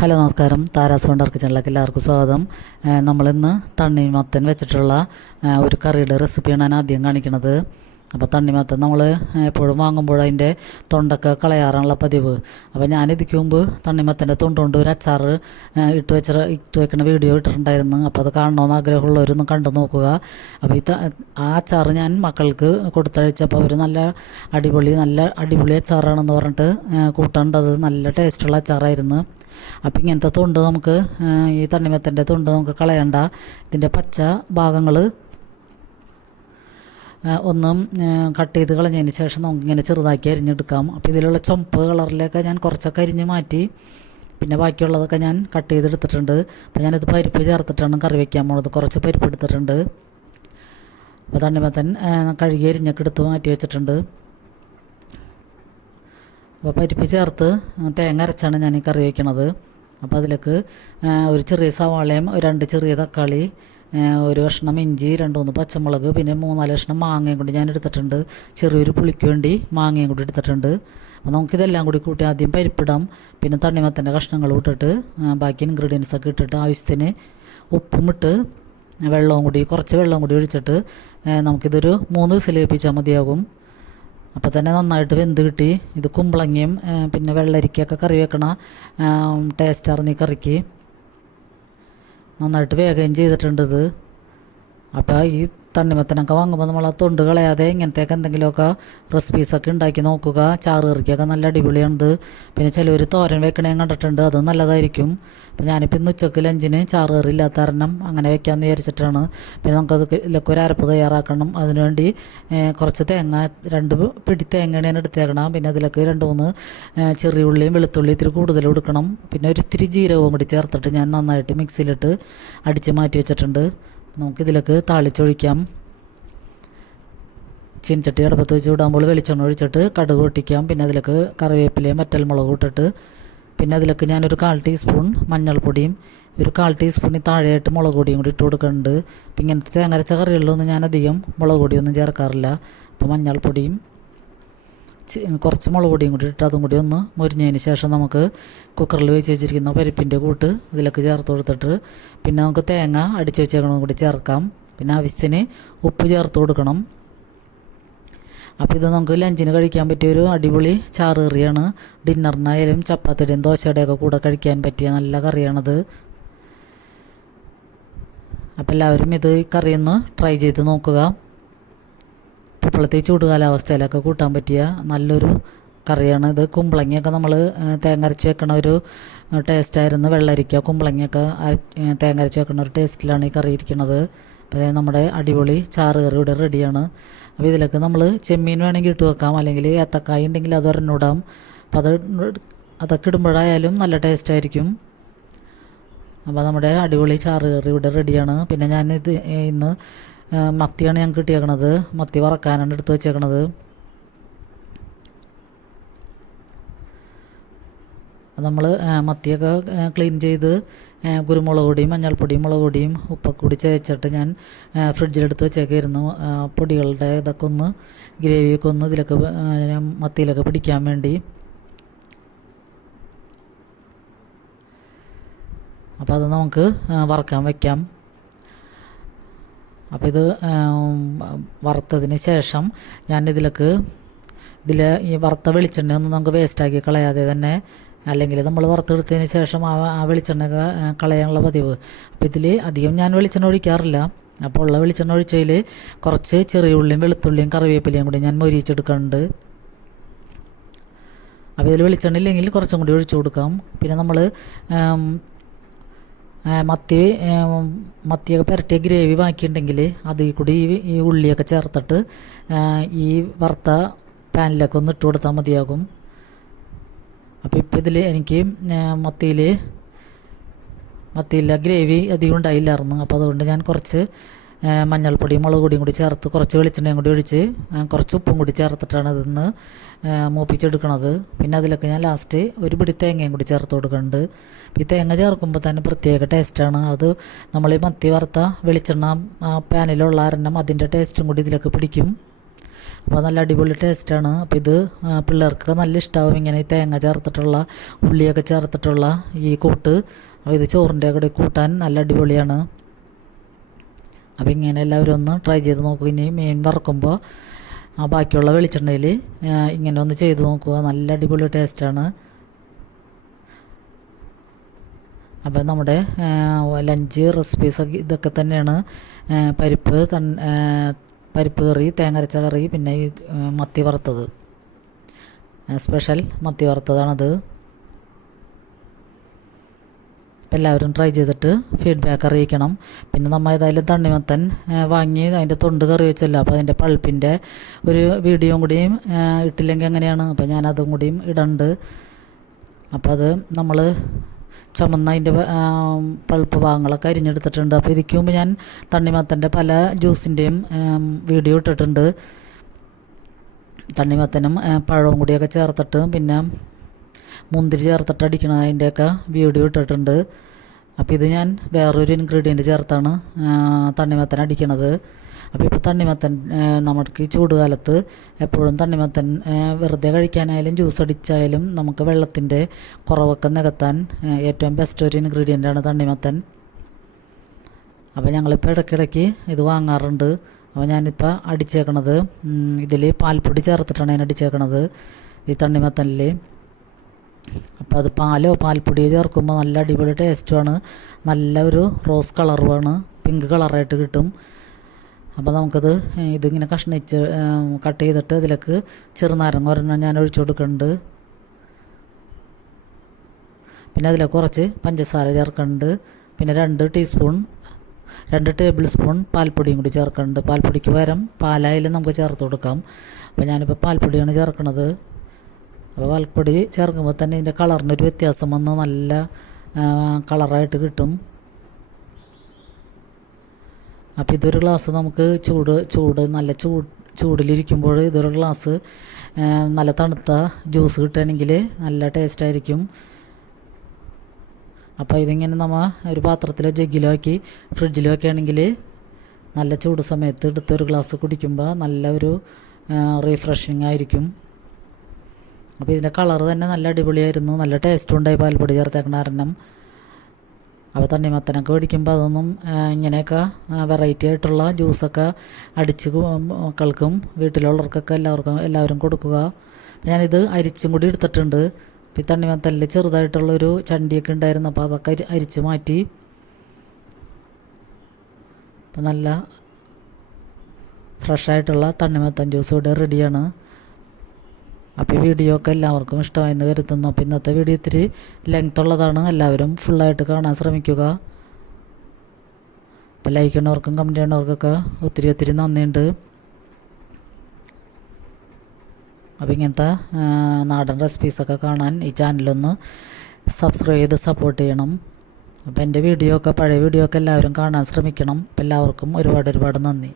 Hello നമസ്കാരം. Tara's wonder കിച്ചണിലേക്ക് എല്ലാവർക്കും സ്വാഗതം. നമ്മളിന്ന് തണ്ണിമത്തൻ വെച്ചിട്ടുള്ള ഒരു കറിയുടെ റെസിപ്പിയാണ് ഞാൻ ആദ്യം കാണിക്കുന്നത്. അപ്പോൾ തണ്ണിമത്തൻ നമ്മൾ എപ്പോഴും വാങ്ങുമ്പോൾ അതിൻ്റെ തൊണ്ടൊക്കെ കളയാറുള്ള പതിവ്. അപ്പോൾ ഞാൻ ഇതിക്ക് മുമ്പ് തണ്ണിമത്തൻ്റെ തൊണ്ടുകൊണ്ട് ഒരു അച്ചാർ ഇട്ട് വെക്കുന്ന വീഡിയോ ഇട്ടിട്ടുണ്ടായിരുന്നു. അപ്പോൾ അത് കാണണമെന്ന് ആഗ്രഹമുള്ളവരൊന്ന് കണ്ടു നോക്കുക. അപ്പോൾ ആ അച്ചാർ ഞാൻ മക്കൾക്ക് കൊടുത്തഴിച്ചപ്പോൾ അവർ നല്ല അടിപൊളി അച്ചാറാണെന്ന് പറഞ്ഞിട്ട് കൂട്ടേണ്ടത് നല്ല ടേസ്റ്റുള്ള അച്ചാറായിരുന്നു. അപ്പോൾ ഇങ്ങനത്തെ തൊണ്ട് നമുക്ക് ഈ തണ്ണിമത്തൻ്റെ തൊണ്ട് നമുക്ക് കളയണ്ട. ഇതിൻ്റെ പച്ച ഭാഗങ്ങൾ ഒന്നും കട്ട് ചെയ്ത് കളഞ്ഞതിന് ശേഷം നമുക്കിങ്ങനെ ചെറുതാക്കി അരിഞ്ഞെടുക്കാം. അപ്പോൾ ഇതിലുള്ള ചുമപ്പ് കളറിലൊക്കെ ഞാൻ കുറച്ചൊക്കെ അരിഞ്ഞ് മാറ്റി, പിന്നെ ബാക്കിയുള്ളതൊക്കെ ഞാൻ കട്ട് ചെയ്തെടുത്തിട്ടുണ്ട്. അപ്പോൾ ഞാനിത് പരിപ്പ് ചേർത്തിട്ടാണ് കറി വയ്ക്കാൻ പോണത്. കുറച്ച് പരിപ്പ് എടുത്തിട്ടുണ്ട്. അപ്പോൾ തണ്ണിമത്തൻ കഴുകി അരിഞ്ഞൊക്കെ എടുത്ത് മാറ്റി വെച്ചിട്ടുണ്ട്. അപ്പോൾ പരിപ്പ് ചേർത്ത് തേങ്ങ അരച്ചാണ് ഞാൻ ഈ കറി വയ്ക്കണത്. അപ്പോൾ അതിലേക്ക് ഒരു ചെറിയ സവാളയും 2 ചെറിയ തക്കാളി, ഒരു കഷ്ണം ഇഞ്ചി, 2-3 പച്ചമുളക്, പിന്നെ 3-4 കഷ്ണം മാങ്ങയും കൂടി ഞാൻ എടുത്തിട്ടുണ്ട്. ചെറിയൊരു പുളിക്ക് വേണ്ടി മാങ്ങയും കൂടി എടുത്തിട്ടുണ്ട്. അപ്പോൾ നമുക്കിതെല്ലാം കൂടി കൂട്ടി ആദ്യം പരിപ്പിടാം. പിന്നെ തണ്ണിമത്തൻ്റെ കഷ്ണങ്ങൾ ഇട്ടിട്ട് ബാക്കി ഇൻഗ്രീഡിയൻസൊക്കെ ഇട്ടിട്ട് ആവശ്യത്തിന് ഉപ്പും ഇട്ട് കുറച്ച് വെള്ളവും കൂടി ഒഴിച്ചിട്ട് നമുക്കിതൊരു 3 വിസിൽ കേൾപ്പിച്ചാൽ മതിയാകും. അപ്പോൾ തന്നെ നന്നായിട്ട് വെന്ത് കിട്ടി. ഇത് കുമ്പളങ്ങയും പിന്നെ വെള്ളരിക്കൊക്കെ കറി വെക്കണ ടേസ്റ്റായിരുന്നു ഈ കറിക്ക്. നന്നായിട്ട് വേഗം ചെയ്തിട്ടുണ്ട് ഇത്. അപ്പോൾ ഈ തണ്ണിമത്തനൊക്കെ വാങ്ങുമ്പോൾ നമ്മൾ ആ തൊണ്ട് കളയാതെ ഇങ്ങനത്തെയൊക്കെ എന്തെങ്കിലുമൊക്കെ റെസിപ്പീസൊക്കെ ഉണ്ടാക്കി നോക്കുക. ചാറ് കറിക്കൊക്കെ നല്ല അടിപൊളിയാണിത്. പിന്നെ ചിലവർ തോരൻ വെക്കണേ കണ്ടിട്ടുണ്ട്, അത് നല്ലതായിരിക്കും. അപ്പോൾ ഞാനിപ്പോൾ ഇന്ന് ഉച്ചക്ക് ലഞ്ചിന് ചാറ് കറി ഇല്ലാത്ത കാരണം അങ്ങനെ വെക്കാമെന്ന് വിചാരിച്ചിട്ടാണ്. പിന്നെ നമുക്കതിലൊക്കെ ഒരു അരപ്പ് തയ്യാറാക്കണം. അതിനുവേണ്ടി കുറച്ച് തേങ്ങ, 2 പിടി തേങ്ങയാണ് ഞാൻ എടുത്തേക്കണം. പിന്നെ അതിലേക്ക് 2-3 ചെറിയ ഉള്ളിയും വെളുത്തുള്ളി ഇത്തിരി കൂടുതൽ കൊടുക്കണം. പിന്നെ ഒരു ഇത്തിരി ജീരകവും കൂടി ചേർത്തിട്ട് ഞാൻ നന്നായിട്ട് മിക്സിയിലിട്ട് അടിച്ച് മാറ്റി വെച്ചിട്ടുണ്ട്. നമുക്കിതിലേക്ക് താളിച്ചൊഴിക്കാം. ചീനച്ചട്ടി അടുപ്പത്ത് വെച്ച് വിടാമ്പോൾ വെളിച്ചെണ്ണ ഒഴിച്ചിട്ട് കടുക് പൊട്ടിക്കാം. പിന്നെ അതിലേക്ക് കറിവേപ്പിലയും വറ്റൽമുളകും ഇട്ടിട്ട് പിന്നെ അതിലേക്ക് ഞാനൊരു 1/4 ടീസ്പൂൺ മഞ്ഞൾപ്പൊടിയും ഒരു 1/4 ടീസ്പൂണിൽ താഴെയായിട്ട് മുളക് പൊടിയും കൂടി ഇട്ട് കൊടുക്കുന്നുണ്ട്. അപ്പം ഇങ്ങനത്തെ തേങ്ങ അരച്ച കറികളിലൊന്നും ഞാനധികം മുളക് പൊടിയൊന്നും ചേർക്കാറില്ല. അപ്പോൾ മഞ്ഞൾപ്പൊടിയും കുറച്ച് മുളക് പൊടിയും കൂടി ഇട്ട് അതും കൂടി ഒന്ന് മുരിഞ്ഞതിന് ശേഷം നമുക്ക് കുക്കറിൽ വെച്ച് വെച്ചിരിക്കുന്ന പരിപ്പിൻ്റെ കൂട്ട് ഇതിലേക്ക് ചേർത്ത് കൊടുത്തിട്ട് പിന്നെ നമുക്ക് തേങ്ങ അടിച്ച് വെച്ചേക്കണം കൂടി ചേർക്കാം. പിന്നെ ആവശ്യത്തിന് ഉപ്പ് ചേർത്ത് കൊടുക്കണം. അപ്പോൾ ഇത് നമുക്ക് ലഞ്ചിന് കഴിക്കാൻ പറ്റിയ ഒരു അടിപൊളി ചാറ് കറിയാണ്. ഡിന്നറിനായാലും ചപ്പാത്തിയുടെയും ദോശയുടെയൊക്കെ കൂടെ കഴിക്കാൻ പറ്റിയ നല്ല കറിയാണത്. അപ്പോൾ എല്ലാവരും ഇത് കറിയൊന്ന് ട്രൈ ചെയ്ത് നോക്കുക. ഇപ്പോഴത്തെ ചൂട് കാലാവസ്ഥയിലൊക്കെ കൂട്ടാൻ പറ്റിയ നല്ലൊരു കറിയാണ് ഇത്. കുമ്പളങ്ങയൊക്കെ നമ്മൾ തേങ്ങ അരച്ച് വെക്കണ ഒരു ടേസ്റ്റായിരുന്നു. വെള്ളരിക്ക കുമ്പളങ്ങയൊക്കെ തേങ്ങ അരച്ച് വെക്കണ ഒരു ടേസ്റ്റിലാണ് ഈ കറി ഇരിക്കുന്നത്. അപ്പോൾ നമ്മുടെ അടിപൊളി ചാറ് കറി ഇവിടെ റെഡിയാണ്. അപ്പോൾ ഇതിലേക്ക് നമ്മൾ ചെമ്മീൻ വേണമെങ്കിൽ ഇട്ട് വെക്കാം, അല്ലെങ്കിൽ ഏത്തക്കായ ഉണ്ടെങ്കിൽ അത് ഒരെണ്ണിടാം. അപ്പോൾ അതൊക്കെ ഇടുമ്പോഴായാലും നല്ല ടേസ്റ്റായിരിക്കും. അപ്പോൾ നമ്മുടെ അടിപൊളി ചാറ് കറി ഇവിടെ റെഡിയാണ്. പിന്നെ ഞാനിത് ഇന്ന് മത്തിയാണ് ഞങ്ങൾക്ക് കിട്ടിയേക്കണത്. മത്തി വറക്കാനാണ് എടുത്ത് വെച്ചേക്കണത്. നമ്മൾ മത്തിയൊക്കെ ക്ലീൻ ചെയ്ത് കുരുമുളക് പൊടിയും മഞ്ഞൾപ്പൊടിയും മുളക് പൊടിയും ഉപ്പൊക്കെ കൂടി ചേച്ചിട്ട് ഞാൻ ഫ്രിഡ്ജിലെടുത്ത് വെച്ചേക്കായിരുന്നു. പൊടികളുടെ ഇതൊക്കെ ഒന്ന് ഗ്രേവിയൊക്കെ ഒന്ന് ഇതിലൊക്കെ മത്തിയിലൊക്കെ പിടിക്കാൻ വേണ്ടി. അപ്പോൾ അത് നമുക്ക് വറക്കാൻ വയ്ക്കാം. അപ്പോൾ ഇത് വറുത്തതിന് ശേഷം ഞാൻ ഈ വറുത്ത വെളിച്ചെണ്ണ ഒന്നും നമുക്ക് വേസ്റ്റാക്കി കളയാതെ തന്നെ, അല്ലെങ്കിൽ നമ്മൾ വറുത്തെടുത്തതിന് ശേഷം ആ വെളിച്ചെണ്ണയൊക്കെ കളയാനുള്ള പതിവ്. അപ്പോൾ ഇതിൽ അധികം ഞാൻ വെളിച്ചെണ്ണ ഒഴിക്കാറില്ല. അപ്പോൾ ഉള്ള വെളിച്ചെണ്ണ ഒഴിച്ചതിൽ കുറച്ച് ചെറിയ ഉള്ളിയും വെളുത്തുള്ളിയും കറിവേപ്പിലയും കൂടി ഞാൻ മൊരിയിച്ചെടുക്കുന്നുണ്ട്. അപ്പോൾ ഇതിൽ വെളിച്ചെണ്ണ ഇല്ലെങ്കിൽ കുറച്ചും കൂടി ഒഴിച്ചു കൊടുക്കാം. പിന്നെ നമ്മൾ മത്തിയൊക്കെ പുരട്ടിയ ഗ്രേവി ബാക്കിയുണ്ടെങ്കിൽ അതിൽ കൂടി ഈ ഉള്ളിയൊക്കെ ചേർത്തിട്ട് ഈ വറുത്ത പാനിലൊക്കെ ഒന്ന് ഇട്ട് കൊടുത്താൽ മതിയാകും. അപ്പോൾ ഇപ്പോൾ ഇതിൽ എനിക്ക് മത്തിയിലെ ഗ്രേവി അധികം ഉണ്ടായില്ലായിരുന്നു. അപ്പോൾ അതുകൊണ്ട് ഞാൻ കുറച്ച് മഞ്ഞൾപ്പൊടിയും മുളക് പൊടിയും കൂടി ചേർത്ത് കുറച്ച് വെളിച്ചെണ്ണയും കൂടി ഒഴിച്ച് കുറച്ച് ഉപ്പും കൂടി ചേർത്തിട്ടാണ് ഇതിന്ന് മൂപ്പിച്ചെടുക്കണത്. പിന്നെ അതിലൊക്കെ ഞാൻ ലാസ്റ്റ് ഒരു പിടി തേങ്ങയും കൂടി ചേർത്ത് കൊടുക്കുന്നുണ്ട്. ഈ തേങ്ങ ചേർക്കുമ്പോൾ തന്നെ പ്രത്യേക ടേസ്റ്റാണ്. അത് നമ്മൾ ഈ മത്തി വറുത്ത വെളിച്ചെണ്ണ പാനിലുള്ള കാരണം അതിൻ്റെ ടേസ്റ്റും കൂടി ഇതിലൊക്കെ പിടിക്കും. അപ്പോൾ നല്ല അടിപൊളി ടേസ്റ്റാണ്. അപ്പോൾ ഇത് പിള്ളേർക്ക് നല്ല ഇഷ്ടമാവും ഇങ്ങനെ ഈ തേങ്ങ ചേർത്തിട്ടുള്ള ഉള്ളിയൊക്കെ ചേർത്തിട്ടുള്ള ഈ കൂട്ട്. അപ്പോൾ ഇത് ചോറിൻ്റെ കൂടെ കൂട്ടാൻ നല്ല അടിപൊളിയാണ്. അപ്പോൾ ഇങ്ങനെ എല്ലാവരും ഒന്ന് ട്രൈ ചെയ്ത് നോക്കുക. ഇനി മീൻ വറക്കുമ്പോൾ ബാക്കിയുള്ള വെളിച്ചെണ്ണയിൽ ഇങ്ങനെ ഒന്ന് ചെയ്ത് നോക്കുക, നല്ല അടിപൊളി ടേസ്റ്റാണ്. അപ്പോൾ നമ്മുടെ ലഞ്ച് റെസിപ്പീസ് ഇതൊക്കെ തന്നെയാണ്. പരിപ്പ് കറി, തേങ്ങ അരച്ച കറി, പിന്നെ ഈ മത്തി വറുത്തത്, സ്പെഷ്യൽ മത്തി വറുത്തതാണത്. അപ്പോൾ എല്ലാവരും ട്രൈ ചെയ്തിട്ട് ഫീഡ്ബാക്ക് അറിയിക്കണം. പിന്നെ നമ്മൾ ഏതായാലും തണ്ണിമത്തൻ വാങ്ങി അതിൻ്റെ തൊണ്ട് കറി വെച്ചല്ലോ, അപ്പോൾ അതിൻ്റെ പൾപ്പിൻ്റെ ഒരു വീഡിയോയും കൂടിയും ഇട്ടില്ലെങ്കിൽ എങ്ങനെയാണ്, അപ്പോൾ ഞാനതും കൂടിയും ഇടുന്നുണ്ട്. അപ്പോൾ അത് നമ്മൾ ചുമന്ന അതിൻ്റെ പൾപ്പ് ഭാഗങ്ങളൊക്കെ അരിഞ്ഞെടുത്തിട്ടുണ്ട്. അപ്പോൾ ഇതിക്ക് മുമ്പ് ഞാൻ തണ്ണിമത്തൻ്റെ പല ജ്യൂസിൻ്റെയും വീഡിയോ ഇട്ടിട്ടുണ്ട്. തണ്ണിമത്തനും പഴവും കൂടിയൊക്കെ ചേർത്തിട്ട് പിന്നെ മുന്തിരി ചേർത്തിട്ട് അടിക്കണം അതിൻ്റെയൊക്കെ വീഡിയോ ഇട്ടിട്ടുണ്ട്. അപ്പോൾ ഇത് ഞാൻ വേറൊരു ഇൻഗ്രീഡിയൻറ്റ് ചേർത്താണ് തണ്ണിമത്തൻ അടിക്കണത്. അപ്പോൾ ഇപ്പോൾ തണ്ണിമത്തൻ നമുക്ക് ഈ ചൂടുകാലത്ത് എപ്പോഴും തണ്ണിമത്തൻ വെറുതെ കഴിക്കാനായാലും ജ്യൂസ് അടിച്ചായാലും നമുക്ക് വെള്ളത്തിൻ്റെ കുറവൊക്കെ നികത്താൻ ഏറ്റവും ബെസ്റ്റ് ഒരു ഇൻഗ്രീഡിയൻ്റാണ് തണ്ണിമത്തൻ. അപ്പോൾ ഞങ്ങളിപ്പോൾ ഇടയ്ക്കിടയ്ക്ക് ഇത് വാങ്ങാറുണ്ട്. അപ്പോൾ ഞാനിപ്പോൾ അടിച്ചേക്കണത് ഇതിൽ പാൽപ്പൊടി ചേർത്തിട്ടാണ് ഞാൻ അടിച്ചേക്കണത് ഈ തണ്ണിമത്തനിൽ. അപ്പോൾ അത് പാലോ പാൽപ്പൊടിയോ ചേർക്കുമ്പോൾ നല്ല അടിപൊളി ടേസ്റ്റുമാണ്, നല്ല ഒരു റോസ് കളറുമാണ്, പിങ്ക് കളറായിട്ട് കിട്ടും. അപ്പോൾ നമുക്കത് ഇതിങ്ങനെ കട്ട് ചെയ്തിട്ട് ഇതിലേക്ക് ചെറുനാരങ്ങ ഒരെണ്ണം ഞാൻ ഒഴിച്ചു കൊടുക്കുന്നുണ്ട്. പിന്നെ അതിലേക്ക് കുറച്ച് പഞ്ചസാര ചേർക്കുന്നുണ്ട്. പിന്നെ 2 ടേബിൾ സ്പൂൺ പാൽപ്പൊടിയും കൂടി ചേർക്കുന്നുണ്ട്. പാൽപ്പൊടിക്ക് പകരം പാലായാലും നമുക്ക് ചേർത്ത് കൊടുക്കാം. അപ്പോൾ ഞാനിപ്പോൾ പാൽപ്പൊടിയാണ് ചേർക്കുന്നത്. അപ്പോൾ പാൽപ്പൊടി ചേർക്കുമ്പോൾ തന്നെ ഇതിൻ്റെ കളറിനൊരു വ്യത്യാസം വന്ന് നല്ല കളറായിട്ട് കിട്ടും. അപ്പോൾ ഇതൊരു ഗ്ലാസ് നമുക്ക് ചൂട് നല്ല ചൂടിലിരിക്കുമ്പോൾ ഇതൊരു ഗ്ലാസ് നല്ല തണുത്ത ജ്യൂസ് കിട്ടുകയാണെങ്കിൽ നല്ല ടേസ്റ്റായിരിക്കും. അപ്പോൾ ഇതിങ്ങനെ നമ്മൾ ഒരു പാത്രത്തിലോ ജഗ്ഗിലോ ആക്കി ഫ്രിഡ്ജിലോ ഒക്കെ ആണെങ്കിൽ നല്ല ചൂട് സമയത്ത് എടുത്തൊരു ഗ്ലാസ് കുടിക്കുമ്പോൾ നല്ല ഒരു റീഫ്രഷിങ് ആയിരിക്കും. അപ്പോൾ ഇതിൻ്റെ കളർ തന്നെ നല്ല അടിപൊളിയായിരുന്നു, നല്ല ടേസ്റ്റും ഉണ്ടായി പാൽപ്പൊടി ചേർത്തേക്കണ കാരണം. അപ്പോൾ തണ്ണിമത്തനൊക്കെ മേടിക്കുമ്പോൾ അതൊന്നും ഇങ്ങനെയൊക്കെ വെറൈറ്റി ആയിട്ടുള്ള ജ്യൂസൊക്കെ അടിച്ച് മക്കൾക്കും വീട്ടിലുള്ളവർക്കൊക്കെ എല്ലാവരും കൊടുക്കുക. ഞാനിത് അരിച്ചും കൂടി എടുത്തിട്ടുണ്ട്. അപ്പോൾ ഈ തണ്ണിമത്തനിൽ ചെറുതായിട്ടുള്ളൊരു ചണ്ടിയൊക്കെ ഉണ്ടായിരുന്നു, അപ്പോൾ അതൊക്കെ അരിച്ച് മാറ്റി. അപ്പോൾ നല്ല ഫ്രഷായിട്ടുള്ള തണ്ണിമത്തൻ ജ്യൂസ് ഇവിടെ റെഡിയാണ്. അപ്പോൾ ഈ വീഡിയോ ഒക്കെ എല്ലാവർക്കും ഇഷ്ടമായെന്ന് കരുതുന്നു. അപ്പോൾ ഇന്നത്തെ വീഡിയോ ഇത്തിരി ലെങ്ത് ഉള്ളതാണ്, എല്ലാവരും ഫുള്ളായിട്ട് കാണാൻ ശ്രമിക്കുക. അപ്പോൾ ലൈക്ക് ചെയ്യണവർക്കും കമൻറ്റ് ചെയ്യണവർക്കൊക്കെ ഒത്തിരി നന്ദിയുണ്ട്. അപ്പോൾ ഇങ്ങനത്തെ നാടൻ റെസിപ്പീസൊക്കെ കാണാൻ ഈ ചാനലൊന്ന് സബ്സ്ക്രൈബ് ചെയ്ത് സപ്പോർട്ട് ചെയ്യണം. അപ്പോൾ എൻ്റെ പഴയ വീഡിയോ ഒക്കെ എല്ലാവരും കാണാൻ ശ്രമിക്കണം. അപ്പോൾ എല്ലാവർക്കും ഒരുപാട് നന്ദി.